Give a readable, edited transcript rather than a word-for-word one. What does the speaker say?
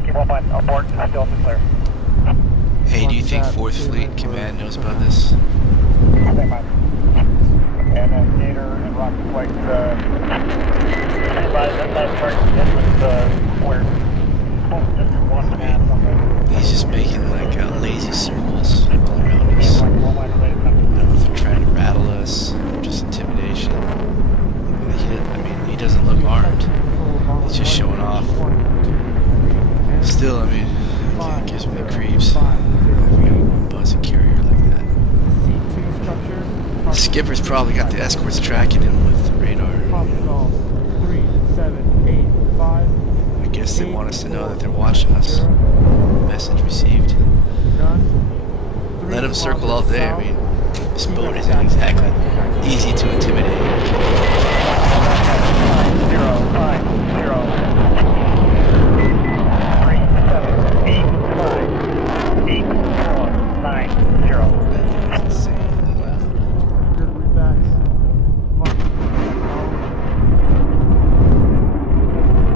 keep up on board, still clear. Hey, do you think 4th Fleet Command knows about this? Stay by. And Gator and Rocket Flight, by that target with square. Just one pass on the... He's just making like lazy circles all around us. I don't know if they're trying to rattle us, or just intimidation. He doesn't look armed. He's just showing off. Still, it gives me the creeps. Buzz a carrier like that. The skipper's probably got the escorts tracking him with the radar. I guess they want us to know that they're watching us. Message received. Let them circle all day. This boat isn't exactly easy to intimidate. 050.